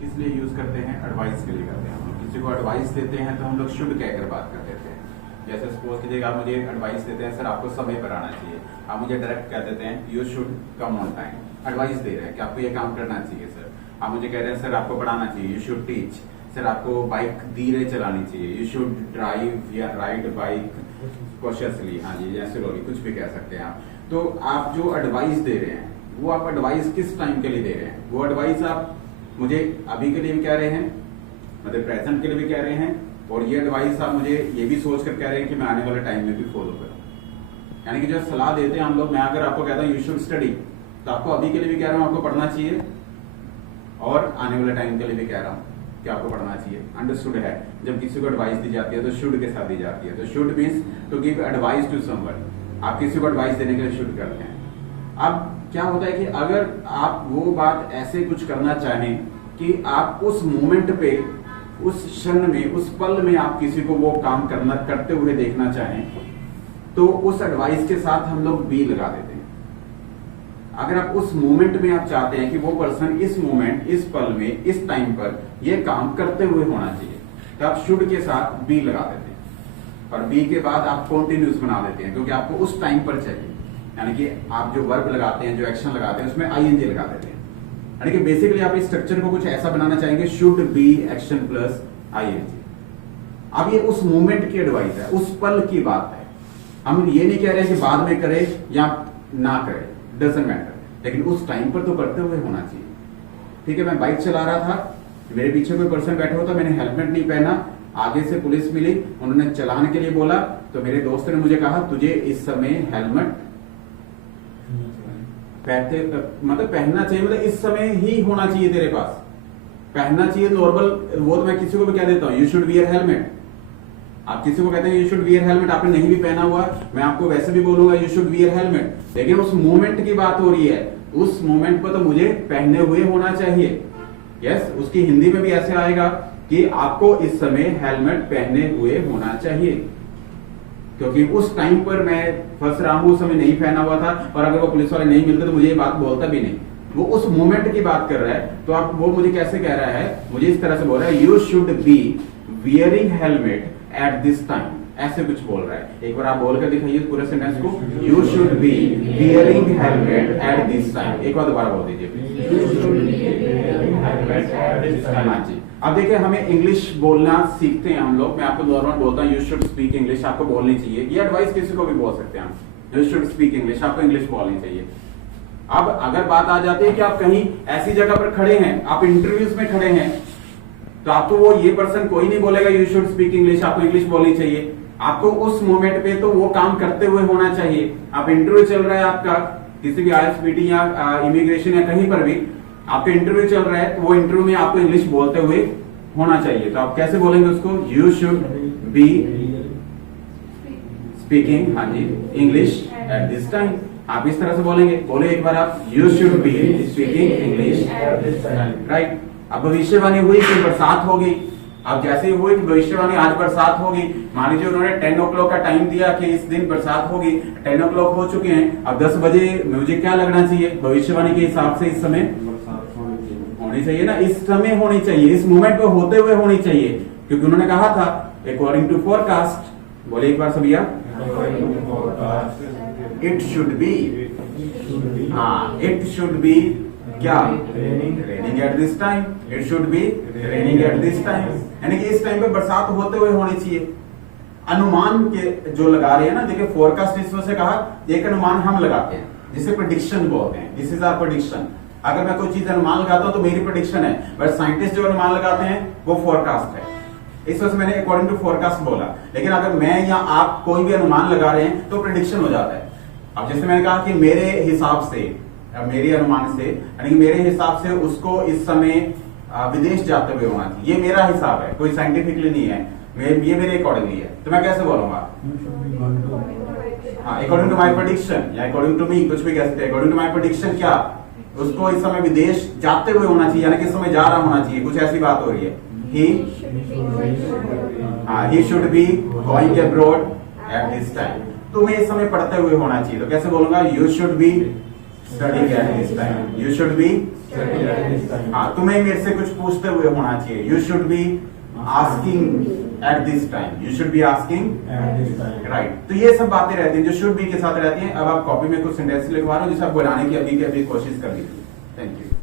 किस लिए यूज करते हैं? एडवाइस के लिए करते हैं। हम लोग किसी को एडवाइस देते हैं तो हम लोग शुड कहकर बात कर देते हैं। जैसे सपोज कीजिएगा आप मुझे एडवाइस देते हैं, सर आपको समय पर आना चाहिए, आप मुझे डायरेक्ट कह देते हैं you should come on time. Advice दे रहे हैं कि आपको ये काम करना चाहिए सर। आप मुझे कह रहे हैं सर आपको पढ़ाना चाहिए, यू शुड टीच। सर आपको बाइक धीरे चलानी चाहिए, यू शुड ड्राइव या राइड बाइक कॉशियसली, हाँ जी, या स्लोली, कुछ भी कह सकते हैं आप। तो आप जो एडवाइस दे रहे हैं वो आप एडवाइस किस टाइम के लिए दे रहे हैं? वो एडवाइस आप मुझे अभी के लिए भी कह रहे हैं, मतलब प्रेजेंट के लिए भी कह रहे हैं, और ये एडवाइस आप मुझे ये भी सोच कर कह रहे हैं कि मैं आने वाले टाइम में भी फॉलो करूं। यानी कि जो सलाह देते हैं हम लोग, मैं अगर आपको कहता हूं यू शुड स्टडी, तो आपको अभी के लिए भी कह रहा हूं आपको पढ़ना चाहिए, और आने वाले टाइम के लिए भी कह रहा हूं कि आपको पढ़ना चाहिए। अंडरस्टूड है? जब किसी को एडवाइस दी जाती है तो शुड के साथ दी जाती है। तो should means to give advice to someone. आप किसी को एडवाइस देने के लिए शुड करते हैं। अब क्या होता है कि अगर आप वो बात ऐसे कुछ करना चाहें कि आप उस मोमेंट पे, उस क्षण में, उस पल में आप किसी को वो काम करते हुए देखना चाहें, तो उस एडवाइस के साथ हम लोग बी लगा देते हैं। अगर आप उस मोमेंट में आप चाहते हैं कि वो पर्सन इस मोमेंट, इस पल में, इस टाइम पर ये काम करते हुए होना चाहिए, तो आप शुड के साथ बी लगा देते हैं, और बी के बाद आप कॉन्टिन्यूस बना देते हैं, क्योंकि आपको उस टाइम पर चाहिए। यानी कि आप जो वर्ब लगाते हैं, जो एक्शन लगाते हैं, उसमें आईएनजी लगा देते हैं। यानी कि बेसिकली आप इस स्ट्रक्चर को कुछ ऐसा बनाना चाहेंगे, should be action plus ING. अब ये उस मोमेंट की एडवाइस है, उस पल की बात है। हम ये नहीं कह रहे हैं कि बाद में करे या ना करे, डजंट मैटर, लेकिन उस टाइम पर तो करते हुए होना चाहिए। ठीक है, मैं बाइक चला रहा था, मेरे पीछे कोई पर्सन बैठा हुआ था, मैंने हेलमेट नहीं पहना, आगे से पुलिस मिली, उन्होंने चलाने के लिए बोला, तो मेरे दोस्त ने मुझे कहा तुझे इस समय हेलमेट मतलब पहनना चाहिए, मतलब इस समय ही होना चाहिए, तेरे पास पहनना चाहिए नॉर्मल। वो तो मैं किसी को भी कह देता हूँ यू शुड वियर हेलमेट। आप किसी को कहते हैं यू शुड वियर हेलमेट, आपने नहीं भी पहना हुआ, मैं आपको वैसे भी बोलूंगा यू शुड वियर हेलमेट, लेकिन उस मोमेंट की बात हो रही है, उस मोमेंट पर तो मुझे पहने हुए होना चाहिए। यस, उसकी हिंदी में भी ऐसे आएगा कि आपको इस समय हेलमेट पहने हुए होना चाहिए, क्योंकि उस टाइम पर मैं फंस रहा हूं, उस समय नहीं पहना हुआ था, और अगर वो पुलिस वाले नहीं मिलते तो मुझे ये बात बोलता भी नहीं। वो उस मोमेंट की बात कर रहा है, तो आप वो मुझे कैसे कह रहा है, मुझे इस तरह से बोल रहा है you should be wearing helmet at this time, ऐसे कुछ बोल रहा है। एक बार आप बोल कर दिखाइए पूरे सेंटेंस को, you should be wearing helmet at this time. एक बार दोबारा बोल दीजिए प्लीज। हाँ जी। अब देखिए, हमें इंग्लिश बोलना सीखते हैं हम लोग। मैं आपको नॉर्मल बोलता हूँ यू शुड स्पीक इंग्लिश, आपको बोलनी चाहिए। ये एडवाइस किसी को भी बोल सकते हैं हम, यू शुड स्पीक इंग्लिश, आपको इंग्लिश बोलनी चाहिए। अब अगर बात आ जाती है कि आप कहीं ऐसी जगह पर खड़े हैं, आप इंटरव्यूज में खड़े हैं, तो आपको वो ये पर्सन कोई नहीं बोलेगा यू शुड स्पीक इंग्लिश, आपको इंग्लिश बोलनी चाहिए। आपको उस मोमेंट पे तो वो काम करते हुए होना चाहिए। आप इंटरव्यू चल रहा है आपका, किसी भी आईएलटीएस या इमिग्रेशन या कहीं पर भी आपका इंटरव्यू चल रहा है, तो वो इंटरव्यू में आपको इंग्लिश बोलते हुए होना चाहिए। तो आप कैसे बोलेंगे उसको? यू शुड बी स्पीकिंग, हाँ जी, इंग्लिश एट दिस टाइम। आप इस तरह से बोलेंगे। बोले एक बार आप, you should be speaking English at this time, right. अब भविष्यवाणी हुई कि बरसात होगी। अब जैसे ही हुई कि भविष्यवाणी आज बरसात होगी, मान लीजिए उन्होंने 10 o'clock का टाइम दिया कि इस दिन बरसात होगी, 10 o'clock हो चुके हैं, अब 10 बजे मुझे क्या लगना चाहिए? भविष्यवाणी के हिसाब से इस समय होनी चाहिए ना, इस समय होनी चाहिए, इस मोमेंट पे होते हुए होनी चाहिए, क्योंकि उन्होंने कहा था अकॉर्डिंग टू फोरकास्ट। बोले एक बार सभी आप, इट शुड बी, हाँ, इट शुड बी क्या? Raining at this time, it should be raining at this time, यानी कि इस टाइम पे बरसात होते हुए होनी चाहिए। अनुमान के जो लगा रहे हैं ना, देखिए फोरकास्ट इस वजह से कहा, एक अनुमान हम लगाते हैं जिसे प्रेडिक्शन बोलते हैं, दिस इज आवर प्रेडिक्शन। अगर मैं कोई चीज अनुमान लगाता हूं तो मेरी प्रेडिक्शन है, बट साइंटिस्ट जो अनुमान लगाते हैं वो फोरकास्ट है। इस वजह से मैंने अकॉर्डिंग टू फोरकास्ट बोला। लेकिन अगर मैं या आप कोई भी अनुमान लगा रहे हैं तो प्रेडिक्शन हो जाता है। अब जैसे मैंने कहा कि मेरे हिसाब से, मेरे अनुमान से, यानी कि मेरे हिसाब से उसको इस समय विदेश जाते हुए होना चाहिए, ये मेरा हिसाब है, कोई साइंटिफिकली नहीं है, ये मेरे अकॉर्डिंगली है। तो मैं कैसे बोलूंगा? हाँ, अकॉर्डिंग टू माई प्रेडिक्शन या अकॉर्डिंग टू मी, कुछ भी कह सकते हैं। अकॉर्डिंग टू माई प्रेडिक्शन क्या? उसको इस समय विदेश जाते हुए होना चाहिए, यानी कि इस समय जा रहा होना चाहिए, कुछ ऐसी बात हो रही है। he should be going abroad at this time, तुम्हें इस समय पढ़ते हुए होना चाहिए। तो कैसे बोलूंगा? You should be study at this time, you should be. हाँ, तुम्हें मेरे से कुछ पूछते हुए होना चाहिए, you should be asking at this time, you should be asking right. तो ये सब बातें रहती हैं जो शुड बी के साथ रहती हैं। अब आप कॉपी में कुछ सेंटेंस लिखवा रहे हो जिसे आप बनाने की अभी के अभी कोशिश कर लीजिए। Thank you.